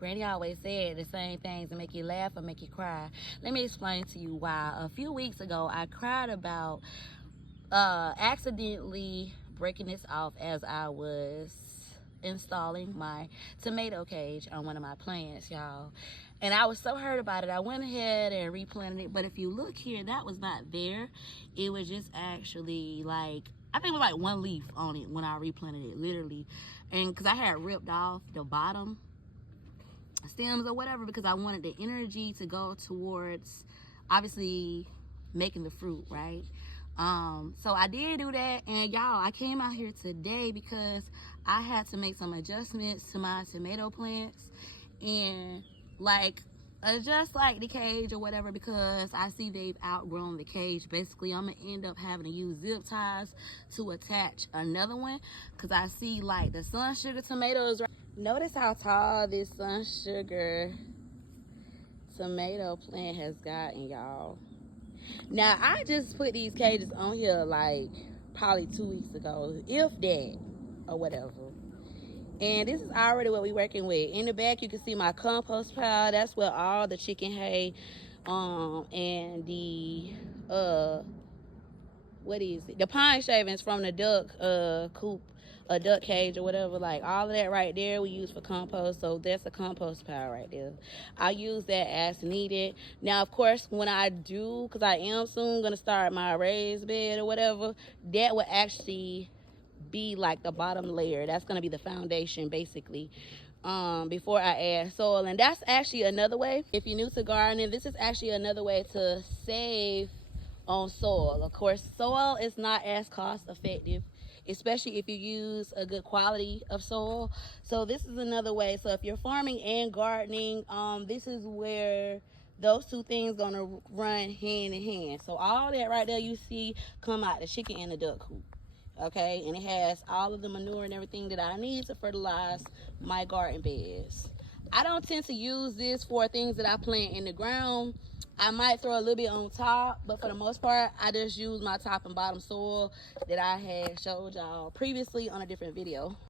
Granny always said the same things to make you laugh or make you cry. Let me explain to you why. A few weeks ago, I cried about accidentally breaking this off as I was installing my tomato cage on one of my plants, y'all. And I was so hurt about it. I went ahead and replanted it. But if you look here, that was not there. It was just actually like, I think it was like one leaf on it when I replanted it, literally. And because I had ripped off the bottom stems or whatever, because I wanted the energy to go towards obviously making the fruit, right? So I did do that, and y'all, I came out here today because I had to make some adjustments to my tomato plants and like adjust like the cage or whatever, because I see they've outgrown the cage. Basically, I'm gonna end up having to use zip ties to attach another one because I see like the sun sugar tomatoes. Notice how tall this sun sugar tomato plant has gotten, y'all. Now, I just put these cages on here like probably 2 weeks ago, if that, or whatever. And this is already what we're working with. In the back, you can see my compost pile. That's where all the chicken hay and the what is it? The pine shavings from the duck coop, a duck cage or whatever, like all of that right there we use for compost. So that's a compost pile right there. I use that as needed. Now, of course, when I do, because I am soon gonna start my raised bed or whatever, that will actually be like the bottom layer. That's gonna be the foundation basically, before I add soil. And that's actually another way, if you're new to gardening, this is actually another way to save on soil. Of course, soil is not as cost effective, especially if you use a good quality of soil. So this is another way. So if you're farming and gardening, this is where those two things gonna run hand in hand. So all that right there you see come out the chicken and the duck coop. Okay, and it has all of the manure and everything that I need to fertilize my garden beds. I don't tend to use this for things that I plant in the ground. I might throw a little bit on top, but for the most part, I just use my top and bottom soil that I had showed y'all previously on a different video.